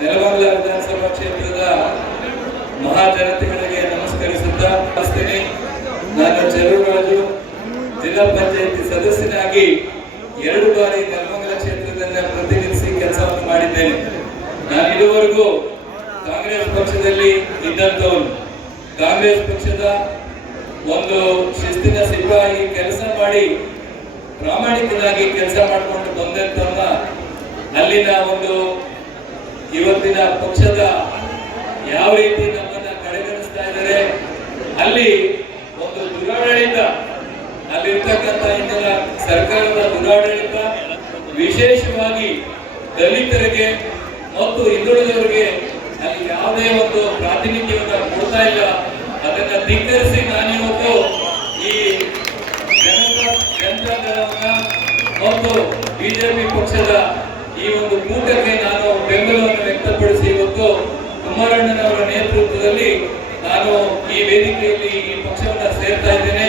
ನೆಲಮಂಗಲ ವಿಧಾನಸಭಾ ಕ್ಷೇತ್ರದ ಮಹಾಜನತೆಗಳಿಗೆ ನಮಸ್ಕರಿಸುತ್ತಾ ನಾನು ಚೆಲುವರಾಜು ಜಿಲ್ಲಾ ಪಂಚಾಯತಿ ಸದಸ್ಯನಾಗಿ 2 ಬಾರಿ ನೆಲಮಂಗಲ ಕ್ಷೇತ್ರದಲ್ಲಿ ಪ್ರತಿನಿಧಿಸಿ ಕೆಲಸವನ್ನು ಮಾಡಿದ್ದೇನೆ. ನಾನು ಇದುವರೆಗೂ ಕಾಂಗ್ರೆಸ್ ಪಕ್ಷದಲ್ಲಿ ಇದ್ದಂತವನು, ಕಾಂಗ್ರೆಸ್ ಪಕ್ಷದ ಒಂದು ಶಿಸ್ತಿನ ಸಿಪಾಯಿ ಕೆಲಸ ಮಾಡಿ ಪ್ರಾಮಾಣಿಕನಾಗಿ ಕೆಲಸ ಮಾಡಿಕೊಂಡು ಬಂದಂತವನ್ನ ಅಲ್ಲಿನ ಒಂದು ಇವತ್ತಿನ ಪಕ್ಷದ ಯಾವ ರೀತಿ ನಮ್ಮನ್ನ ಕಡೆಗಣಿಸ್ತಾ ಇದ್ದಾರೆ, ಅಲ್ಲಿ ಒಂದು ದುರಾಡಳಿತ, ಅಲ್ಲಿರ್ತಕ್ಕಂಥ ಇಂದಿನ ಸರ್ಕಾರದ ದುರಾಡಳಿತ ವಿಶೇಷವಾಗಿ ದಲಿತರಿಗೆ ಮತ್ತು ಹಿಂದುಳಿದವರಿಗೆ ಅಲ್ಲಿ ಯಾವುದೇ ಒಂದು ಪ್ರಾತಿನಿಧ್ಯವನ್ನು ಕೊಡ್ತಾ ಇಲ್ಲ. ಅದನ್ನ ಧಿಕ್ಕರಿಸಿ ನಾನಿವತ್ತು ಈ ಜನತಾ ದಳವನ್ನ ಮತ್ತು ಬಿಜೆಪಿ ಪಕ್ಷದ ಈ ಒಂದು ಕೂಟಕ್ಕೆ ನಾನು ಬೆಂಬಲವನ್ನು ವ್ಯಕ್ತಪಡಿಸಿ ಇವತ್ತು ಕುಮಾರಣ್ಣನವರ ನೇತೃತ್ವದಲ್ಲಿ ನಾನು ಈ ವೇದಿಕೆಯಲ್ಲಿ ಈ ಪಕ್ಷವನ್ನು ಸೇರ್ತಾ ಇದ್ದೇನೆ.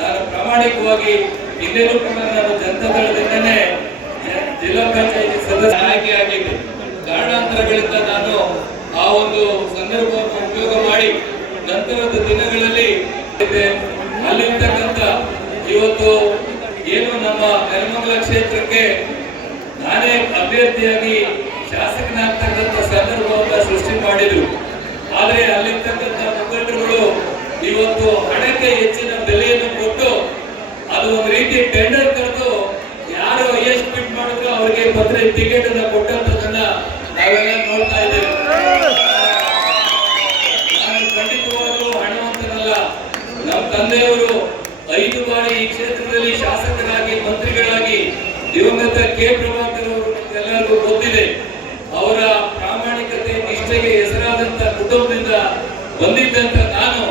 ನಾನು ಪ್ರಾಮಾಣಿಕವಾಗಿ ಹಿಂದೆನೂ ಕೂಡ ನಾನು ಜನತಾ ದಳದಿಂದನೇ ಜಿಲ್ಲಾ ಪಂಚಾಯತಿ ಸದಸ್ಯ ಆಯ್ಕೆಯಾಗಿದ್ದೆ. ಕಾರಣಾಂತರಗಳಿಂದ ನಾನು ಆ ಒಂದು ಸಂದರ್ಭವನ್ನು ಉಪಯೋಗ ಮಾಡಿ ನಂತರದ ದಿನಗಳಲ್ಲಿ ಅಲ್ಲಿರ್ತಕ್ಕಂಥ ಇವತ್ತು ಏನು ನಮ್ಮ ನೆಲಮಂಗಲ ಕ್ಷೇತ್ರಕ್ಕೆ ನಾನೇ ಅಭ್ಯರ್ಥಿಯಾಗಿ ಶಾಸಕನಾಗ್ತಕ್ಕಂಥ ಸಂದರ್ಭವನ್ನು ಸೃಷ್ಟಿ ಮಾಡಿದ್ರು. ಆದರೆ ಅಲ್ಲಿರ್ತಕ್ಕಂಥ ಮುಖಂಡರುಗಳು ಇವತ್ತು ಹಣಕ್ಕೆ ಹೆಚ್ಚಿನ ಬೆಲೆಯನ್ನು ಕೊಟ್ಟು ಅದು ಒಂದು ರೀತಿ ಟೆಂಡರ್ ಕರೆದು ಯಾರು ಹೈಯೆಸ್ಟ್ ಬಿಡ್ ಮಾಡಿದ್ರು ಅವರಿಗೆ ಟಿಕೆಟ್ ಅನ್ನ ಕೊಟ್ಟಂತದನ್ನ ನಾವೆಲ್ಲ ನೋಡ್ತಾ ಇದ್ದೇವೆ. ನಾನು ಖಂಡಿತವಾಗ್ಲೂ ಹಣವಂತನಲ್ಲ. ನಮ್ಮ ತಂದೆಯವರು 5 ಬಾರಿ ಈ ಕ್ಷೇತ್ರದಲ್ಲಿ ಶಾಸಕರಾಗಿ ಮಂತ್ರಿಗಳಾಗಿ ದಿವಂಗತ ಕೆ ಪ್ರಭಾಕರ್ ಅವರು ಎಲ್ಲರಿಗೂ ಗೊತ್ತಿದೆ. ಅವರ ಪ್ರಾಮಾಣಿಕತೆ ನಿಷ್ಠೆಗೆ ಹೆಸರಾದಂತ ಕುಟುಂಬದಿಂದ ಬಂದಿದ್ದಂತ ನಾನು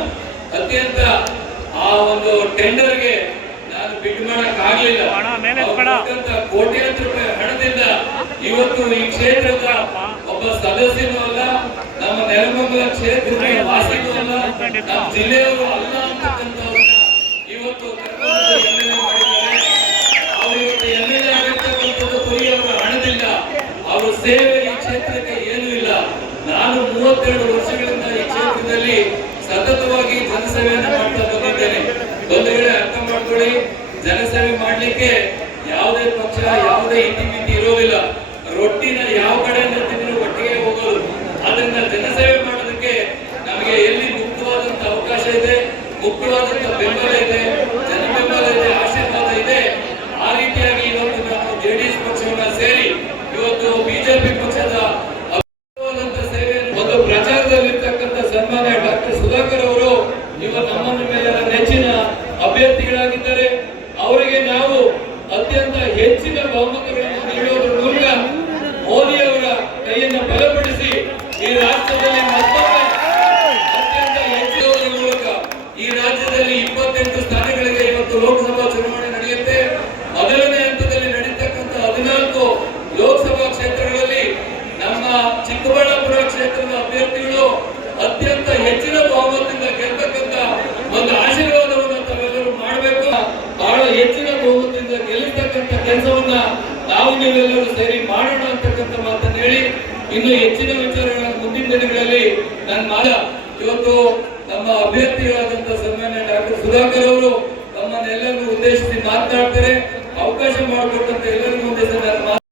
ಅತ್ಯಂತ ಆ ಒಂದು ಟೆಂಡರ್ಗೆ ನಾನು ಬಿಡ್ ಮಾಡಕ್ ಆಗ್ಲಿಲ್ಲ. ಕೋಟ್ಯಾಂತರ ರೂಪಾಯಿ ಹಣದಿಂದ ಇವತ್ತು ಈ ಕ್ಷೇತ್ರದ ಒಬ್ಬ ಸದಸ್ಯನೂ ಅಲ್ಲ, ನಮ್ಮ ನೆಲಮಂಗಲ ಕ್ಷೇತ್ರದ ವಾಸಿನೂ ಅಲ್ಲ, ನಮ್ಮ ಜಿಲ್ಲೆಯವರು ಅಲ್ಲ ಅಂತಕ್ಕಂಥವ್ರನ್ನ ಇವತ್ತು MLA ಮಾಡಿದ್ದಾರೆ. ಅವರು ಇವತ್ತು MLA ಆಗಿರ್ತಕ್ಕಂಥದ್ದು ಬರೀ ಅವರ ಹಣದಿಂದ, ಅವರ ಸೇವೆ ಈ ಕ್ಷೇತ್ರಕ್ಕೆ ಏನೂ ಇಲ್ಲ. ನಾನು 32 ವರ್ಷಗಳಿಂದ ಈ ಕ್ಷೇತ್ರದಲ್ಲಿ ಸತತವಾಗಿ ಜನಸೇವೆಯನ್ನು ಮಾಡ್ತಾ ಬಂದಿದ್ದೇನೆ. ಬಂಧುಗಳೇ, ಅರ್ಥ ಮಾಡ್ಕೊಳ್ಳಿ, ಜನಸೇವೆ ಮಾಡ್ಲಿಕ್ಕೆ ಯಾವುದೇ ಪಕ್ಷ ಯಾವುದೇ ಇತಿಮಿತಿ ಇರೋದಿಲ್ಲ. ರೊಟ್ಟಿನ ಯಾವ ಕಡೆಯಿಂದ ತಿಂದ್ರು ಒಟ್ಟಿಗೆ ಹೋಗೋದು. ಅದರಿಂದ ಜನಸೇವೆ ಮಾಡೋದಕ್ಕೆ ನಮಗೆ ಎಲ್ಲಿ ಮುಕ್ತವಾದಂತ ಅವಕಾಶ ಇದೆ, ಮುಕ್ತವಾದಂತ ಬೆಂಬಲ ಇದೆ, ಜನ ಬೆಂಬಲ ಇದೆ, ಆಶೀರ್ವಾದ ಇದೆ. ಆ ರೀತಿಯಾಗಿ ಇವತ್ತು ನಾವು JDS ಪಕ್ಷವನ್ನ ಸೇರಿ ಇವತ್ತು ಬಿಜೆಪಿ ಪಕ್ಷದ ಸೇವೆಯನ್ನು ಒಂದು ಪ್ರಚಾರದಲ್ಲಿರ್ತಕ್ಕಂಥ ಸನ್ಮಾನ್ಯ ಡಾಕ್ಟರ್ ಸುಧಾಕರ್ ಅವರು ಇವತ್ತು ನಮ್ಮ ಮೇಲೆ ನೆಚ್ಚಿನ ಅಭ್ಯರ್ಥಿಗಳಾಗಿದ್ದಾರೆ. ಅವರಿಗೆ ನಾವು ಅತ್ಯಂತ ಹೆಚ್ಚಿನ ಬಹುಮತಗಳನ್ನು ನೀಡೋದ್ರ ಮೂಲಕ ಮೋದಿ ಅವರ ಕೈಯನ್ನು ಬಲಪಡಿಸಿ ಈ ರಾಷ್ಟ್ರದಲ್ಲಿ ಮತ್ತೊಮ್ಮೆ ಅತ್ಯಂತ ಹೆಚ್ಚಿನ ಮೂಲಕ ಈ ರಾಜ್ಯದಲ್ಲಿ 28 ಸ್ಥಾನಗಳಿಗೆ ಇವತ್ತು ಲೋಕಸಭಾ ಚುನಾವಣೆ ನಡೆಯುತ್ತೆ. ಮೊದಲನೇ ಹಂತದಲ್ಲಿ ನಡೀತಕ್ಕಂಥ 14 ಲೋಕಸಭಾ ಕ್ಷೇತ್ರಗಳಲ್ಲಿ ನಮ್ಮ ಚಿಕ್ಕಬಳ್ಳಾಪುರ ಕ್ಷೇತ್ರದ ಅಭ್ಯರ್ಥಿಗಳು ಅತ್ಯಂತ ಹೆಚ್ಚಿನ ಬಹುಮತದಿಂದ ಗೆಲ್ಲತಕ್ಕಂಥ ಒಂದು ಆಶೀರ್ವಾದವನ್ನು ತಾವೆಲ್ಲರೂ ಮಾಡಬೇಕು. ಬಹಳ ಹೆಚ್ಚಿನ ಬಹುಮತದಿಂದ ಗೆಲ್ಲಿಸ್ತಕ್ಕಂಥ ಕೆಲಸವನ್ನ ನಾವು ನೀವೆಲ್ಲರೂ ಸೇರಿ ಮಾಡೋಣ ಅಂತಕ್ಕಂಥ ಮಾತನ್ನು ಹೇಳಿ, ಇನ್ನು ಹೆಚ್ಚಿನ ವಿಚಾರಗಳನ್ನು ಮುಂದಿನ ದಿನಗಳಲ್ಲಿ ನಾನು ಇವತ್ತು ನಮ್ಮ ಅಭ್ಯರ್ಥಿಗಳಾದಂತಹ ಸನ್ಮಾನ್ಯ ಡಾಕ್ಟರ್ ಸುಧಾಕರ್ ಅವರು ತಮ್ಮನ್ನೆಲ್ಲರನ್ನು ಉದ್ದೇಶಿಸಿ ಮಾತನಾಡ್ತಾರೆ. ಅವಕಾಶ ಮಾಡಿಕೊಟ್ಟಂತ ಎಲ್ಲರಿಗೂ